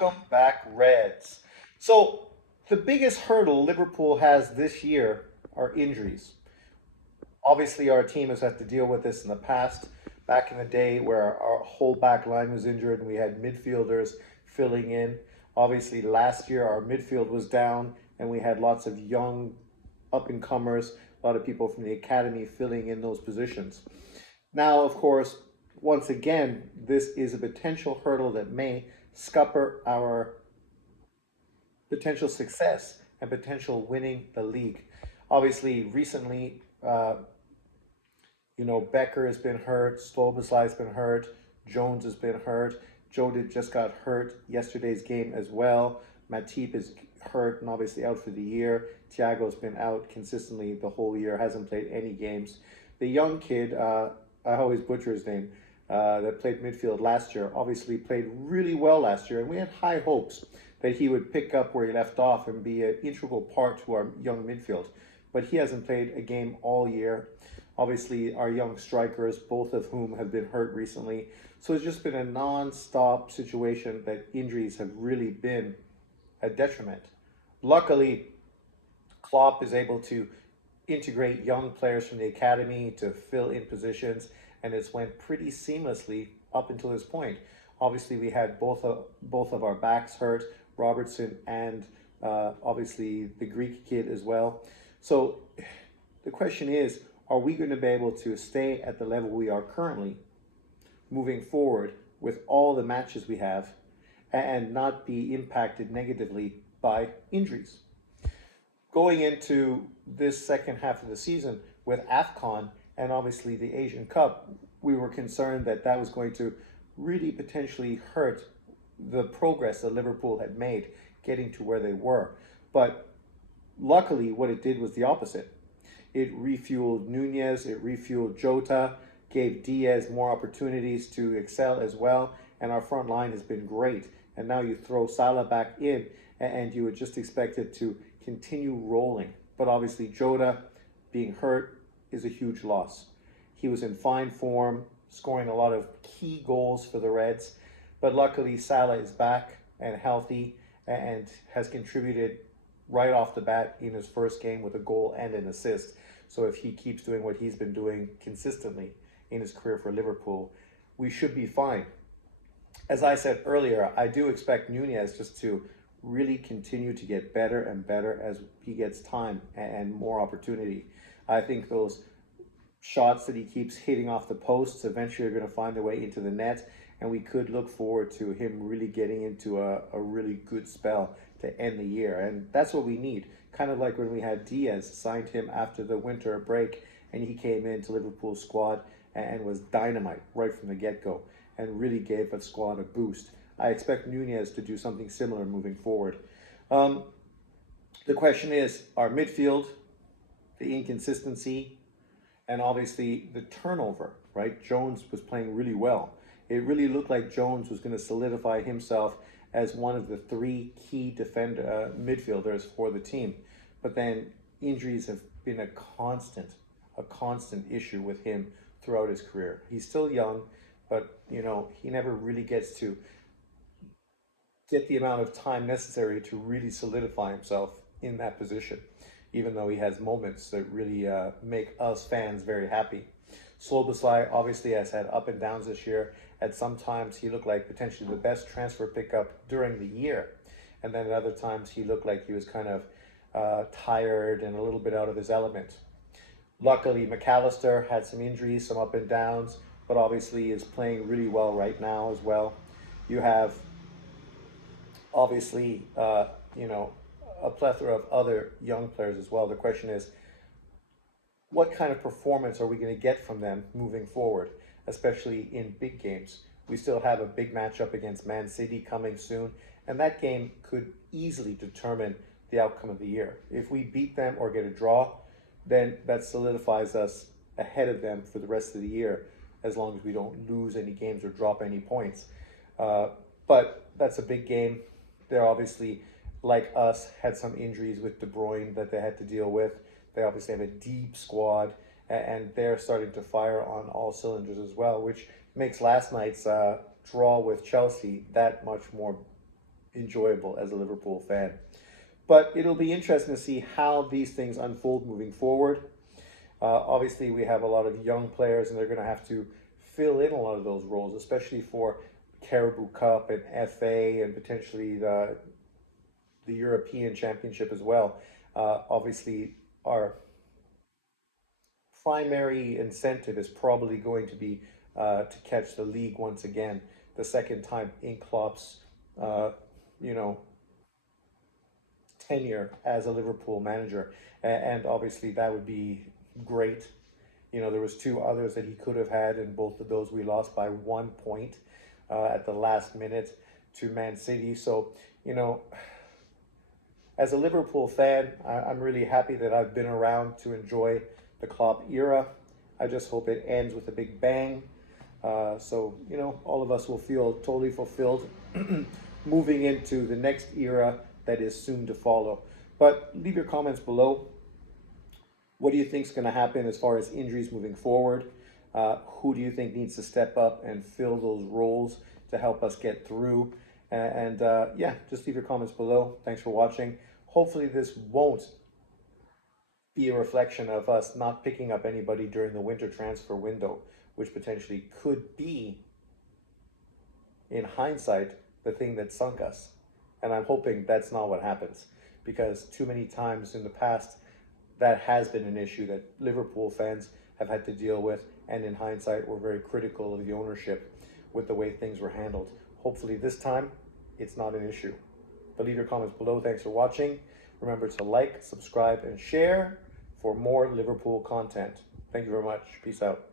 Welcome back, Reds. So, the biggest hurdle Liverpool has this year are injuries. Obviously, our team has had to deal with this in the past. Back in the day, where our whole back line was injured and we had midfielders filling in. Obviously, last year our midfield was down and we had lots of young up and comers, a lot of people from the academy filling in those positions. Now, of course, once again, this is a potential hurdle that may scupper our potential success and potential winning the league. Obviously, recently, Becker has been hurt, Sloboslai has been hurt, Jones has been hurt. Jota just got hurt yesterday's game as well. Matip is hurt and obviously out for the year. Thiago's been out consistently the whole year, hasn't played any games. The young kid, I always butcher his name, that played midfield last year, obviously played really well last year, and we had high hopes that he would pick up where he left off and be an integral part to our young midfield. But he hasn't played a game all year. Obviously, our young strikers, both of whom have been hurt recently. So it's just been a non-stop situation that injuries have really been a detriment. Luckily, Klopp is able to integrate young players from the academy to fill in positions, and it's went pretty seamlessly up until this point. Obviously, we had both of our backs hurt, Robertson and obviously the Greek kid as well. So the question is, are we going to be able to stay at the level we are currently moving forward with all the matches we have and not be impacted negatively by injuries? Going into this second half of the season with AFCON and obviously the Asian Cup, we were concerned that that was going to really potentially hurt the progress that Liverpool had made getting to where they were. But luckily, what it did was the opposite. It refueled Nunez, it refueled Jota, gave Diaz more opportunities to excel as well, and our front line has been great. And now you throw Salah back in, and you would just expect it to continue rolling. But obviously, Jota being hurt is a huge loss. He was in fine form, scoring a lot of key goals for the Reds, but luckily Salah is back and healthy and has contributed right off the bat in his first game with a goal and an assist. So if he keeps doing what he's been doing consistently in his career for Liverpool, we should be fine. As I said earlier, I do expect Nunez just to really continue to get better and better as he gets time and more opportunity. I think those shots that he keeps hitting off the posts eventually are going to find their way into the net, and we could look forward to him really getting into a really good spell to end the year. And that's what we need. Kind of like when we had Diaz, signed him after the winter break, and he came into Liverpool's squad and was dynamite right from the get-go and really gave the squad a boost. I expect Nunez to do something similar moving forward. The question is, our midfield, the inconsistency, and obviously the turnover, right? Jones was playing really well. It really looked like Jones was going to solidify himself as one of the three key midfielders for the team. But then injuries have been a constant issue with him throughout his career. He's still young, but he never really gets to get the amount of time necessary to really solidify himself in that position, even though he has moments that really make us fans very happy. Sloboslai obviously has had up and downs this year. At some times he looked like potentially the best transfer pickup during the year. And then at other times he looked like he was kind of tired and a little bit out of his element. Luckily, McAllister had some injuries, some up and downs, but obviously is playing really well right now as well. You have obviously, a plethora of other young players as well. The question is, what kind of performance are we going to get from them moving forward, especially in big games? We still have a big matchup against Man City coming soon, and that game could easily determine the outcome of the year. If we beat them or get a draw, then that solidifies us ahead of them for the rest of the year, as long as we don't lose any games or drop any points. But that's a big game. They're obviously, like us, had some injuries with De Bruyne that they had to deal with. They obviously have a deep squad, and they're starting to fire on all cylinders as well, which makes last night's draw with Chelsea that much more enjoyable as a Liverpool fan. But it'll be interesting to see how these things unfold moving forward. Obviously, we have a lot of young players, and they're going to have to fill in a lot of those roles, especially for Caribou Cup and FA and potentially the European Championship as well. Obviously, our primary incentive is probably going to be to catch the league once again, the second time in Klopp's, you know, tenure as a Liverpool manager, and obviously that would be great. You know, there was two others that he could have had, and both of those we lost by 1 point at the last minute to Man City. So, you know, as a Liverpool fan, I'm really happy that I've been around to enjoy the Klopp era. I just hope it ends with a big bang. So, you know, all of us will feel totally fulfilled moving into the next era that is soon to follow. But leave your comments below. What do you think is going to happen as far as injuries moving forward? Who do you think needs to step up and fill those roles to help us get through? And yeah, just leave your comments below. Thanks for watching. Hopefully this won't be a reflection of us not picking up anybody during the winter transfer window, which potentially could be, in hindsight, the thing that sunk us. And I'm hoping that's not what happens, because too many times in the past, that has been an issue that Liverpool fans have had to deal with, and in hindsight, we're very critical of the ownership with the way things were handled. Hopefully this time, it's not an issue. But leave your comments below. Thanks for watching. Remember to like, subscribe, and share for more Liverpool content. Thank you very much. Peace out.